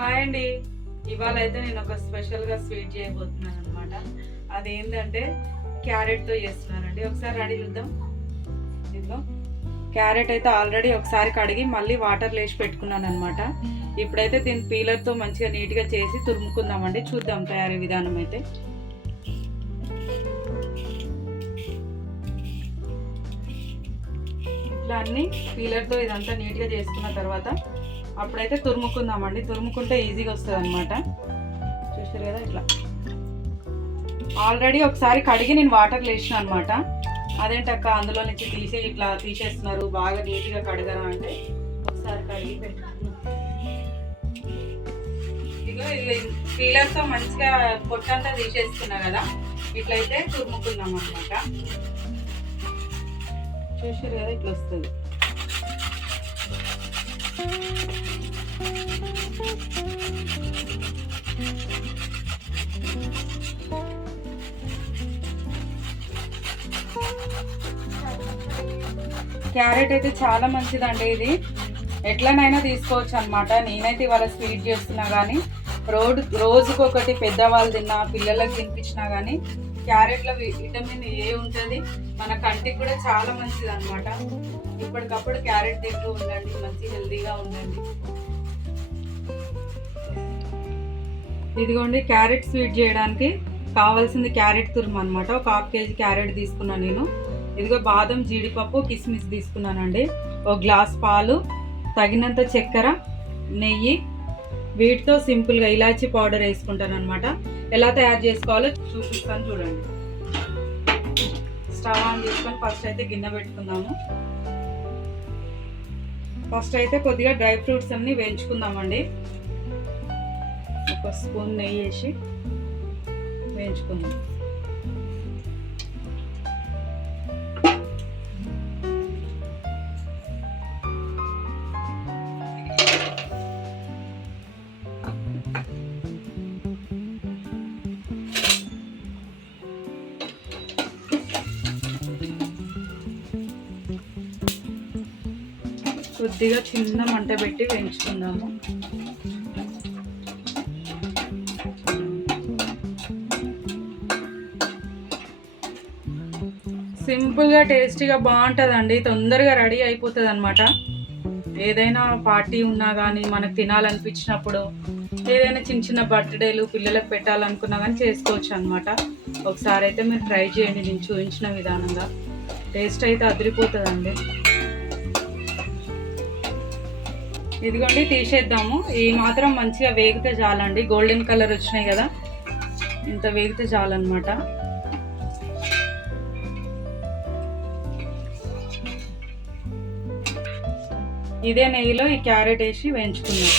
Hi అండి. ఇవాళ అయితే నేను ఒక స్పెషల్గా స్వీట్ చేయబోతున్నాను అనమాట. అదేంటంటే క్యారెట్తో చేస్తున్నానండి. ఒకసారి రెడీ చూద్దాం. ఇదిగో క్యారెట్ అయితే ఆల్రెడీ ఒకసారి కడిగి మళ్ళీ వాటర్ వేసి పెట్టుకున్నాను అనమాట. ఇప్పుడైతే దీని పీలర్తో మంచిగా నీట్గా చేసి తురుముకుందామండి. చూద్దాం తయారీ విధానం అయితే. ఇట్లా అన్ని పీలర్తో ఇదంతా నీట్గా చేసుకున్న తర్వాత అప్పుడైతే తురుముకుందామండి. తురుముకుంటే ఈజీగా వస్తుంది అనమాట. చూసారు కదా, ఇట్లా ఆల్రెడీ ఒకసారి కడిగి నేను వాటర్ వేసిన అనమాట. అదేంటక్క అందులో నుంచి ఇట్లా తీసేస్తున్నారు, బాగా నీట్గా కడగరా అంటే ఒకసారి కడిగి పెట్టుకున్నాను. ఇదిగో పీలర్తో మంచిగా పొట్టంతా తీసేస్తున్నా కదా, ఇట్లయితే తురుముకుందాం అనమాట. చూసారు కదా, ఇట్లా వస్తుంది. క్యారెట్ అయితే చాలా మంచిదండి. ఇది ఎట్లనైనా తీసుకోవచ్చు అనమాట. నేనైతే ఇవాళ స్వీట్ చేస్తున్నా కానీ రోజుకొకటి పెద్దవాళ్ళు తిన్నా పిల్లలకు తినిపించినా కానీ క్యారెట్లో విటమిన్ ఏ ఉంటుంది, మన కంటికి కూడా చాలా మంచిది అనమాట. ఇప్పటికప్పుడు క్యారెట్ తింటూ ఉండండి, మంచి హెల్తీగా ఉండండి. ఇదిగోండి క్యారెట్ స్వీట్ చేయడానికి కావాల్సింది క్యారెట్ తురుము అనమాట. ఒక 1/2 kg క్యారెట్ తీసుకున్నాను నేను. ఇదిగో బాదం, జీడిపప్పు, కిస్మిస్ తీసుకున్నానండి. 1 గ్లాస్ పాలు, తగినంత చక్కెర, నెయ్యి. వీటితో సింపుల్గా ఇలాచీ పౌడర్ వేసుకుంటాను అనమాట. ఎలా తయారు చేసుకోవాలో చూపిస్తాను చూడండి. స్టవ్ ఆన్ చేసుకొని ఫస్ట్ అయితే గిన్నె పెట్టుకుందాము. ఫస్ట్ అయితే కొద్దిగా డ్రై ఫ్రూట్స్ అన్ని వేయించుకుందామండి. 1 స్పూన్ నెయ్యి వేసి వేయించుకుందాం. కొద్దిగా చిన్న మంట పెట్టి వేయించుకుందాము. సింపుల్గా టేస్టీగా బాగుంటుందండి. తొందరగా రెడీ అయిపోతుంది అనమాట. ఏదైనా పార్టీ ఉన్నా కానీ మనకు తినాలనిపించినప్పుడు, ఏదైనా చిన్న చిన్న బర్త్డేలు పిల్లలకు పెట్టాలనుకున్నా కానీ చేసుకోవచ్చు అనమాట. ఒకసారి అయితే మీరు ట్రై చేయండి నేను చూపించిన విధానంగా. టేస్ట్ అయితే అదిరిపోతుందండి. ఇదిగోండి తీసేద్దాము. ఈ మాత్రం మంచిగా వేగితే చాలండి. గోల్డెన్ కలర్ వచ్చినాయి కదా, ఇంత వేగితే చాలన్నమాట. ఇదే నెయ్యిలో ఈ క్యారెట్ వేసి వేయించుకుందాం.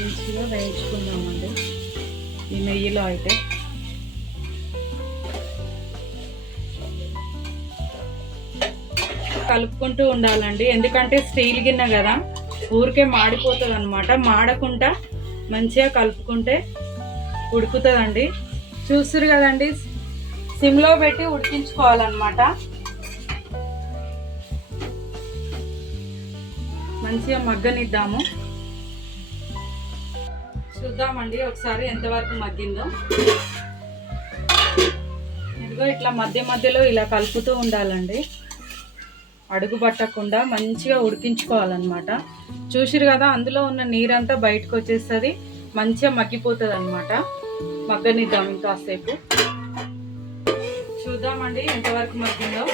మంచిగా వేయించుకుందామండి ఈ నెయ్యిలో అయితే. కలుపుకుంటూ ఉండాలండి, ఎందుకంటే స్టీల్ గిన్నె కదా, ఊరికే మాడిపోతుంది అనమాట. మాడకుండా మంచిగా కలుపుకుంటే ఉడుకుతుందండి. చూస్తురు కదండి, సిమ్లో పెట్టి ఉడికించుకోవాలన్నమాట. మంచిగా మగ్గనిద్దాము. చూద్దామండి ఒకసారి ఎంతవరకు మగ్గిందో. ఇదిగో ఇట్లా మధ్య మధ్యలో ఇలా కలుపుతూ ఉండాలండి, అడుగు పట్టకుండా మంచిగా ఉడికించుకోవాలన్నమాట. చూసిరు కదా, అందులో ఉన్న నీరంతా బయటకు వచ్చేస్తుంది, మంచిగా మగ్గిపోతుంది అనమాట. మగ్గనిద్దాం ఇంకాసేపు. చూద్దామండి ఎంతవరకు మగ్గిందో.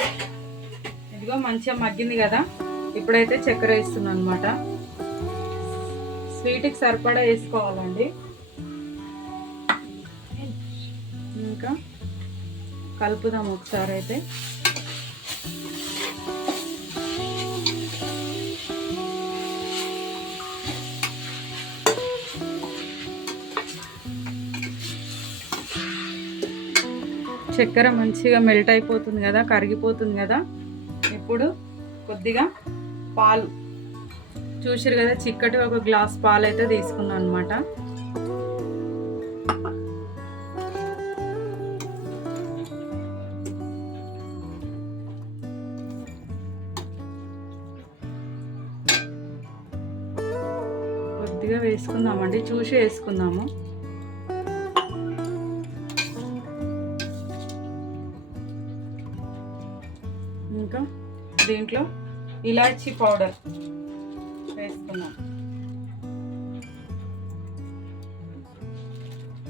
ఇదిగో మంచిగా మగ్గింది కదా. ఇప్పుడైతే చక్కెర వేస్తున్నాను అనమాట. స్వీట్కి సరిపడా వేసుకోవాలండి. ఇంకా కలుపుదాం ఒకసారి అయితే. చక్కెర మంచిగా మెల్ట్ అయిపోతుంది కదా, కరిగిపోతుంది కదా. ఇప్పుడు కొద్దిగా పాలు చూసారు కదా, చిక్కటి ఒక గ్లాస్ పాలు అయితే తీసుకున్నాను అనమాట. కొద్దిగా వేసుకుందామండి, చూసి వేసుకుందాము. ఇంకా దీంట్లో ఇలాచీ పౌడర్ వేసుకున్నాం.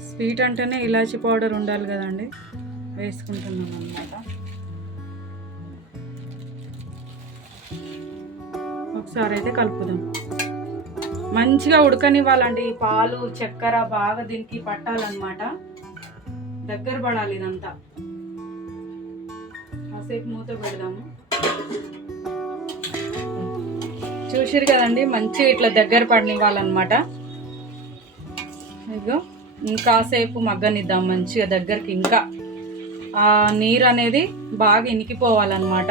స్వీట్ అంటేనే ఇలాచీ పౌడర్ ఉండాలి కదండి, వేసుకుంటున్నాం అన్నమాట. ఒకసారి అయితే కలుపుదాం. మంచిగా ఉడకనివ్వాలండి. ఈ పాలు చక్కెర బాగా దీనికి పట్టాలన్నమాట, దగ్గర పడాలి ఇదంతా. కాసేపు మూత పెడదాము. చూసిరు కదండి, మంచిగా ఇట్లా దగ్గర పడనివ్వాలన్నమాట. ఇగో ఇంకాసేపు మగ్గనిద్దాం మంచిగా దగ్గరికి. ఇంకా ఆ నీరు అనేది బాగా ఇనికిపోవాలన్నమాట.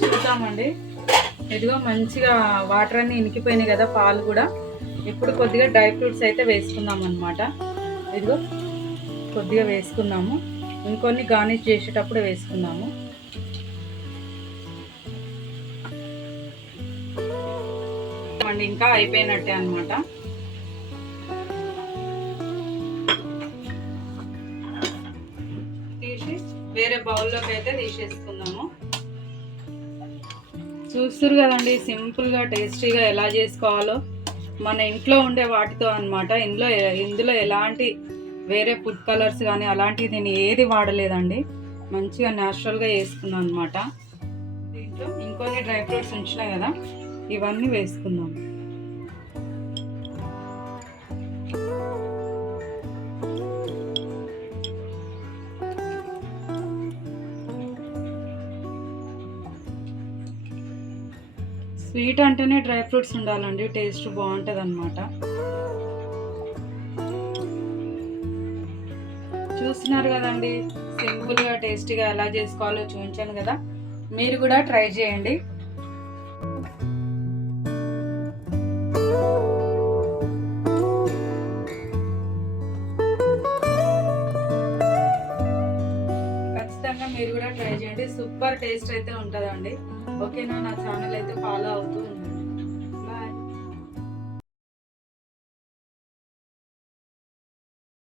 చూద్దామండి. ఇదిగో మంచిగా వాటర్ అన్ని ఇనికిపోయినాయి కదా, పాలు కూడా. ఇప్పుడు కొద్దిగా డ్రై ఫ్రూట్స్ అయితే వేసుకుందాం అన్నమాట. ఇదిగో కొద్దిగా వేసుకున్నాము, ఇంకొన్ని గార్నిష్ చేసేటప్పుడు వేసుకుందాము. ఇంకా అయిపోయినట్టే అన్నమాట. తీసి వేరే బౌల్లోకి అయితే తీసేసుకుందాము. చూస్తురు కదండి, సింపుల్గా టేస్టీగా ఎలా చేసుకోవాలో మన ఇంట్లో ఉండే వాటితో అన్నమాట. ఇందులో ఎలాంటి వేరే ఫుడ్ కలర్స్ కానీ అలాంటివి నేను ఏది వాడలేదండి. మంచిగా న్యాచురల్గా వేసుకున్నాను అనమాట. దీంట్లో ఇంకొన్ని డ్రై ఫ్రూట్స్ ఉంచినాయి కదా, ఇవన్నీ వేసుకుందాం. స్వీట్ అంటేనే డ్రై ఫ్రూట్స్ ఉండాలండి, టేస్ట్ బాగుంటుంది అన్నమాట. చూస్తున్నారు కదండి, సింపుల్గా టేస్టీగా ఎలా చేసుకోవాలో చూపించాను కదా, మీరు కూడా ట్రై చేయండి. ఖచ్చితంగా మీరు కూడా ట్రై చేయండి, సూపర్ టేస్ట్ అయితే ఉంటుందండి. ఓకేనా? నా ఛానల్ అయితే ఫాలో అవుతూ